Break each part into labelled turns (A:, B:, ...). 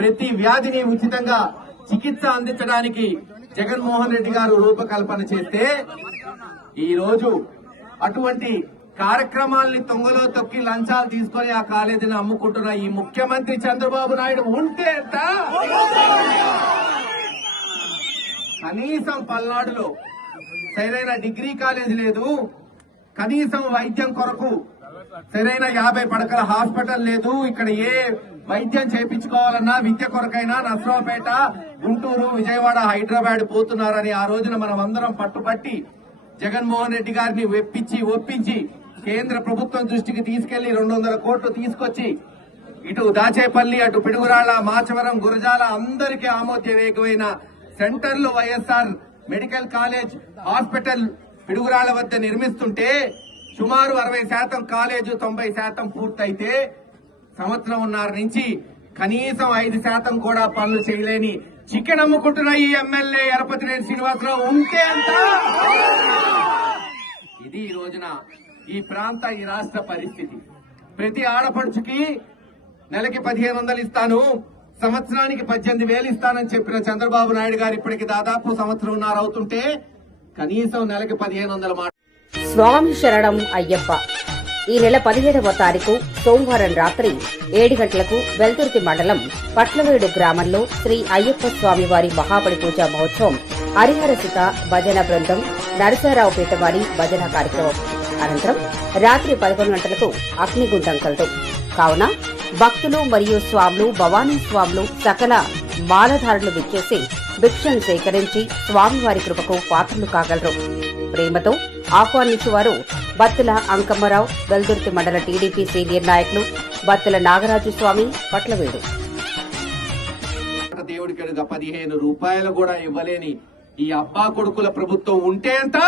A: ప్రతి వ్యాధిని ఉచితంగా చికిత్స అందించడానికి జగన్మోహన్ రెడ్డి గారు రూపకల్పన చేస్తే ఈ రోజు అటువంటి కార్యక్రమాల్ని తొంగలో తొక్కి లంచాలు తీసుకొని ఆ కాలేజీని అమ్ముకుంటున్న ఈ ముఖ్యమంత్రి చంద్రబాబు నాయుడు ఉంటే కనీసం పల్నాడులో సరైన డిగ్రీ కాలేజ్ లేదు కనీసం వైద్యం కొరకు సరైన యాభై పడకల హాస్పిటల్ లేదు ఇక్కడ ఏ వైద్యం చేయించుకోవాలన్నా విద్య కొరకైనా నర్సరావుపేట గుంటూరు విజయవాడ హైదరాబాద్ పోతున్నారని ఆ రోజున మనం అందరం పట్టుపట్టి జగన్మోహన్ రెడ్డి గారిని వెప్పించి ఒప్పించి కేంద్ర ప్రభుత్వం దృష్టికి తీసుకెళ్ళి రెండు వందల కోట్లు తీసుకొచ్చి ఇటు దాచేపల్లి అటు పిడుగురాళ్ళ మాచవరం గురజాల అందరికీ ఆమోదయోగ్యమైన సెంటర్లు YSR medical college hospital Piduguralla వద్ద నిర్మిస్తుంటే సుమారు అరవై శాతం కాలేజు తొంభై శాతం పూర్తయితే సంవత్సరంన్నర నుంచి కనీసం ఐదు శాతం కూడా పనులు చేయలేని చికెన్ అమ్ముకుంటున్న ఈ ఎమ్మెల్యే ఎరపతినేని శ్రీనివాసరావు ఉంటే అంత? ఇది ఈ రోజున ఈ ప్రాంత ఈ రాష్ట్ర పరిస్థితి. ప్రతి ఆడపడుచుకి నెలకి పదిహేను వందలు ఇస్తాను సంవత్సరానికి పద్దెనిమిది వేలు ఇస్తానని చెప్పిన చంద్రబాబు నాయుడు గారు ఇప్పటికి దాదాపు సంవత్సరంన్నర అవుతుంటే కనీసం నెలకి పదిహేను వందల మాట.
B: స్వామి శరణం అయ్యప్ప. ఈ నెల పదిహేడవ తారీఖు సోమవారం రాత్రి ఏడు గంటలకు వెల్దుర్తి మండలం పట్లవేడు గ్రామంలో శ్రీ అయ్యప్ప స్వామివారి మహాబలి పూజ మహోత్సవం హరిహరసిత భజన బృందం నరసారావుపేట వారి భజన కార్యక్రమం. అనంతరం రాత్రి పదకొండు గంటలకు అగ్నిగుండం కలదు. కావున భక్తులు మరియు స్వాములు భవానీ స్వాములు సకల మాలధారులు విచ్చేసి భిక్షను సేకరించి స్వామివారి కృపకు పాత్రలు కాగలరు. ప్రేమతో ఆహ్వానించేవారు బత్తుల అంకమ్మరావు వెల్దుర్తి మండల టీడీపీ సీనియర్ నాయకులు బత్తుల నాగరాజు స్వామి పట్లవేడు
A: దేవుడికి పదిహేను రూపాయలు కూడా ఇవ్వలేని ఈ అబ్బా కొడుకుల ప్రభుత్వం ఉంటే ఎంత?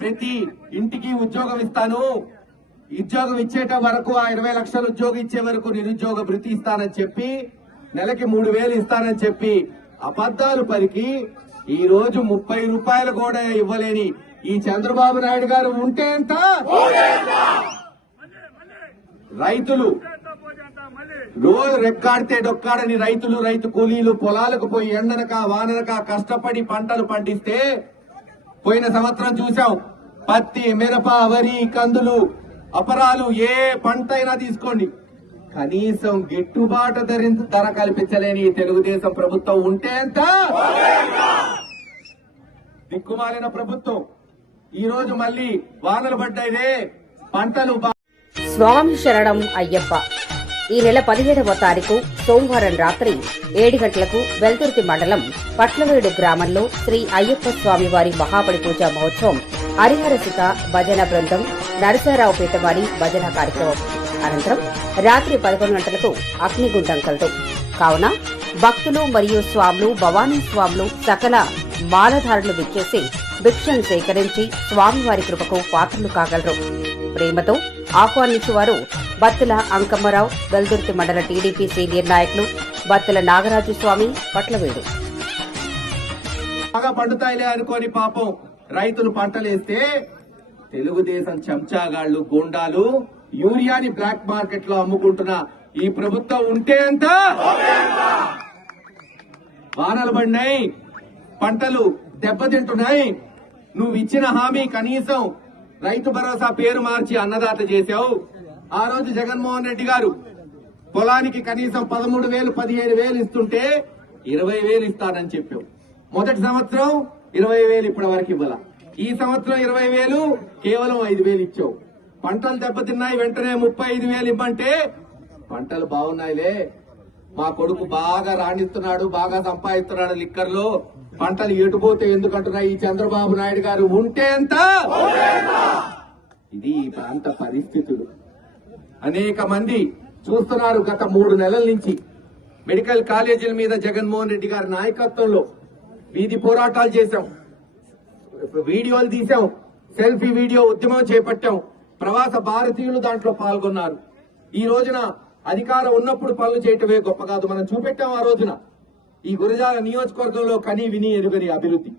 A: ప్రతి ఇంటికి ఉద్యోగం ఇస్తాను. ఉద్యోగం ఇచ్చేట వరకు ఆ ఇరవై లక్షలు ఉద్యోగం ఇచ్చే వరకు నిరుద్యోగ భృతి ఇస్తానని చెప్పి నెలకి మూడు వేలు ఇస్తానని చెప్పి అబద్దాలు పలికి ఈ రోజు ముప్పై రూపాయలు కూడా ఇవ్వలేని ఈ చంద్రబాబు నాయుడు గారు ఉంటే ఎంత? రైతులు రోజు రెక్కాడితే డొక్కాడని రైతులు రైతు కూలీలు పొలాలకు పోయి ఎండనక వాననక కష్టపడి పంటలు పండిస్తే పోయిన సంవత్సరం చూసాం పత్తి మిరప వరి కందులు అపరాలు ఏ పంట అయినా తీసుకోండి. కనీసం గిట్టుబాటు ధర ధర కల్పించలేని తెలుగుదేశం ప్రభుత్వం ఉంటే ఎంత? దిక్కుమాలిన ప్రభుత్వం. ఈ రోజు మళ్ళీ వానలు పడ్డాయిదే. పంటలు
B: స్వామి శరణం అయ్యప్ప. ఈ నెల పదిహేడవ తారీఖు సోమవారం రాత్రి ఏడు గంటలకు వెల్తుర్తి మండలం పట్లవేడు గ్రామంలో శ్రీ అయ్యప్ప స్వామి వారి మహాబలి పూజ మహోత్సవం హరిహరసిత భజన బృందం నరసారావుపేట వారి భజన కార్యక్రమం. అనంతరం రాత్రి పదకొండు గంటలకు అగ్నిగుండం కలదు. కావున భక్తులు మరియు స్వాములు భవానీ స్వాములు సకల మాలధారులు విచ్చేసి భిక్షను సేకరించి స్వామివారి కృపకు పాత్రలు కాగలరు. ప్రేమతో ఆహ్వానించువారు బత్తుల అంకమ్మరావు వెల్దుర్తి మండల టీడీపీ సీనియర్ నాయకులు బత్తుల నాగరాజు స్వామి పట్లవేడు.
A: బాగా పండుతాయిలే అనుకోని పాపం. రైతులు పంటలేస్తే తెలుగుదేశం చెంచాగాళ్ళు గూండాలు యూరియాని బ్లాక్ మార్కెట్లో అమ్ముకుంటున్న ఈ ప్రభుత్వం ఉంటే అంత వానలు పడినాయి పంటలు దెబ్బతింటున్నాయి. నువ్వు ఇచ్చిన హామీ కనీసం రైతు భరోసా పేరు మార్చి అన్నదాత చేశావు. ఆ రోజు జగన్మోహన్ రెడ్డి గారు పొలానికి కనీసం పదమూడు వేలు పదిహేను వేలు ఇస్తుంటే ఇరవై వేలు ఇస్తానని చెప్పావు. మొదటి సంవత్సరం ఇరవై వేలు ఇప్పటి వరకు ఇవ్వాల. ఈ సంవత్సరం ఇరవై వేలు కేవలం ఐదు వేలు ఇచ్చావు. పంటలు దెబ్బతిన్నాయి వెంటనే ముప్పై ఐదు వేలు ఇవ్వంటే పంటలు బాగున్నాయిలే. మా కొడుకు బాగా రాణిస్తున్నాడు బాగా సంపాదిస్తున్నాడు లిక్కర్లో. పంటలు ఎటుపోతే ఎందుకంటున్నాయి? ఈ చంద్రబాబు నాయుడు గారు ఉంటే ఎంత? ఇది ఈ ప్రాంత పరిస్థితులు. అనేక మంది చూస్తున్నారు గత మూడు నెలల నుంచి మెడికల్ కాలేజీల మీద జగన్మోహన్ రెడ్డి గారి నాయకత్వంలో వీధి పోరాటాలు చేశాం. వీడియోలు తీసాం సెల్ఫీ వీడియో ఉద్యమం చేపట్టాం. ప్రవాస భారతీయులు దాంట్లో పాల్గొన్నారు. ఈ రోజున అధికారం ఉన్నప్పుడు పనులు చేయటమే గొప్ప కాదు. మనం చూపెట్టాం ఆ రోజున. ఈ గురజాల నియోజకవర్గంలో కని విని ఎరుగని అభివృద్ధి.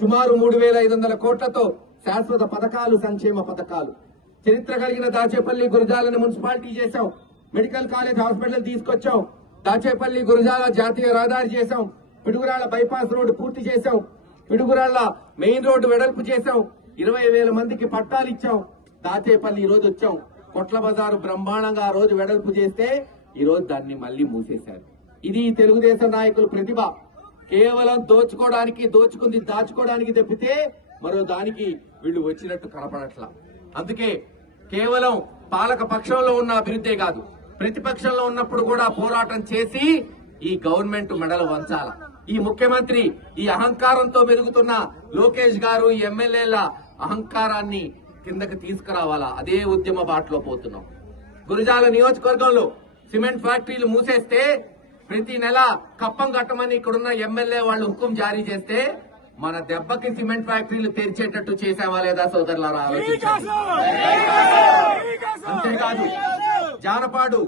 A: సుమారు మూడు వేల ఐదు వందల కోట్లతో శాశ్వత పథకాలు సంక్షేమ పథకాలు. చరిత్ర కలిగిన దాచేపల్లి గురజాలను మున్సిపాలిటీ చేశాం. మెడికల్ కాలేజ్ హాస్పిటల్ తీసుకొచ్చాం. దాచేపల్లి గురజాల జాతీయ రహదారి చేశాం. పిడుగురాళ్ళ బైపాస్ రోడ్డు పూర్తి చేశాం. పిడుగురాళ్ళ మెయిన్ రోడ్డు వెడల్పు చేశాం. ఇరవై వేల మందికి పట్టాలు ఇచ్చాం. దాచేపల్లి ఈ రోజు వచ్చాం. కొట్ల బజారు బ్రహ్మాండంగా ఆ రోజు వెడల్పు చేస్తే ఈ రోజు దాన్ని మళ్ళీ మూసేశారు. ఇది తెలుగుదేశం నాయకుల ప్రతిభ. కేవలం దోచుకోవడానికి దోచుకుంది దాచుకోవడానికి తప్పితే మరో దానికి వీళ్ళు వచ్చినట్టు కనపడట్లా. అందుకే కేవలం పాలక పక్షంలో ఉన్న అభివృద్ధే కాదు ప్రతిపక్షంలో ఉన్నప్పుడు కూడా పోరాటం చేసి ఈ గవర్నమెంట్ మెడలు వంచాల. ఈ ముఖ్యమంత్రి ఈ అహంకారంతో మెరుగుతున్న లోకేష్ గారు ఈ ఎమ్మెల్యేల అహంకారాన్ని కిందకి తీసుకురావాలా? అదే ఉద్యమ బాటలో పోతున్నాం. గురజాల నియోజకవర్గంలో సిమెంట్ ఫ్యాక్టరీలు మూసేస్తే ప్రతి నెల కప్పం కట్టమని ఇక్కడున్న ఎమ్మెల్యే వాళ్ళు హుకుం జారీ చేస్తే మన దెబ్బకి సిమెంట్ ఫ్యాక్టరీలు తెరిచేటట్టు చేసావా లేదా సోదరులారా అంతేకాదు జానపాడు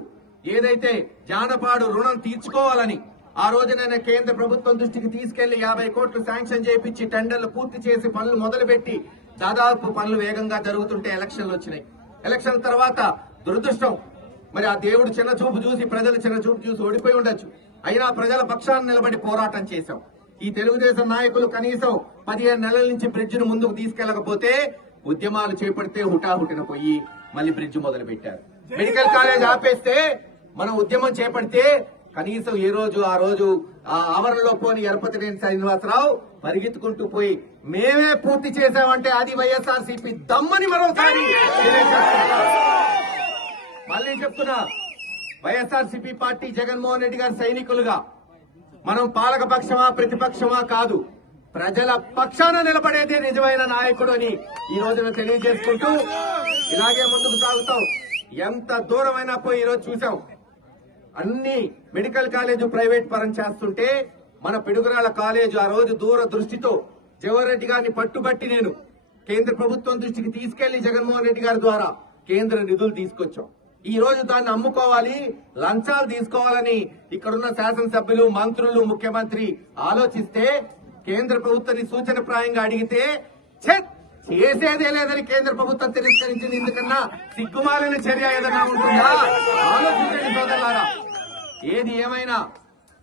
A: ఏదైతే జానపాడు రుణం తీర్చుకోవాలని ఆ రోజు నేను కేంద్ర ప్రభుత్వం దృష్టికి తీసుకెళ్ళి యాభై కోట్లు శాంక్షన్ చేయించి టెండర్లు పూర్తి చేసి పనులు మొదలుపెట్టి దాదాపు పనులు వేగంగా జరుగుతుంటే ఎలక్షన్లు వచ్చినాయి. ఎలక్షన్ తర్వాత దురదృష్టం. మరి ఆ దేవుడు చిన్న చూపు చూసి ప్రజలు చిన్న చూపు చూసి ఓడిపోయి ఉండొచ్చు. అయినా ప్రజల పక్షాన్ని నిలబడి పోరాటం చేశాం. ఈ తెలుగుదేశం నాయకులు కనీసం పదిహేను నెలల నుంచి బ్రిడ్జ్ను ముందుకు తీసుకెళ్ళకపోతే ఉద్యమాలు చేపడితే హుటాహుటిన పోయి మళ్ళీ బ్రిడ్జ్ మొదలు పెట్టారు మెడికల్ కాలేజ్ ఆపేస్తే మనం ఉద్యమం చేపడితే కనీసం ఏ రోజు ఆ రోజు ఆ ఆవరణలో పోని ఎరపతినేని శ్రీనివాసరావు పరిగెత్తుకుంటూ పోయి మేమే పూర్తి చేశామంటే అది వైఎస్ఆర్ సిపి దమ్మని మరోసారి మళ్ళీ చెప్తున్నా? YSR CP party Jaganmohan Reddy గారి సైనికులుగా. మనం పాలక పక్షమా ప్రతిపక్షమా కాదు ప్రజల పక్షాన నిలబడేదే నిజమైన నాయకుడు అని ఈ రోజున తెలియజేసుకుంటూ ఇలాగే ముందుకు సాగుతాం. ఎంత దూరమైనా పోయి ఈరోజు చూసాం. అన్ని మెడికల్ కాలేజ్ ప్రైవేట్ పరం చేస్తుంటే మన పిడుగురాల కాలేజ్ ఆ రోజు దూర దృష్టితో జవహర్ రెడ్డి గారిని పట్టుబట్టి నేను కేంద్ర ప్రభుత్వం దృష్టికి తీసుకెళ్ళి జగన్మోహన్ రెడ్డి గారి ద్వారా కేంద్ర నిధులు తీసుకొచ్చాం. ఈ రోజు దాన్ని అమ్ముకోవాలి లంచాలు తీసుకోవాలని ఇక్కడున్న శాసనసభ్యులు మంత్రులు ముఖ్యమంత్రి ఆలోచిస్తే కేంద్ర ప్రభుత్వాన్ని సూచన ప్రాయంగా అడిగితే చేసేదే లేదని కేంద్ర ప్రభుత్వం తిరస్కరించింది. ఎందుకన్నా సిగ్గుమాలిన చర్య ఏదైనా ఉంటుందా? ఆలోచించండి సోదరులారా. ఏది ఏమైనా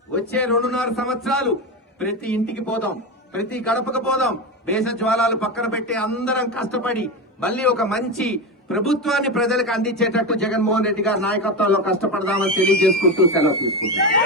A: వచ్చే రెండున్నర సంవత్సరాలు ప్రతి ఇంటికి పోదాం ప్రతి గడపకు పోదాం. దేశ జ్వాలాలు పక్కన పెట్టి అందరం కష్టపడి మళ్ళీ ఒక మంచి ప్రభుత్వాన్ని ప్రజలకు అందించేటట్టు జగన్మోహన్ రెడ్డి గారి నాయకత్వంలో కష్టపడదామని తెలియజేసుకుంటూ సెలవు తీసుకుంటాం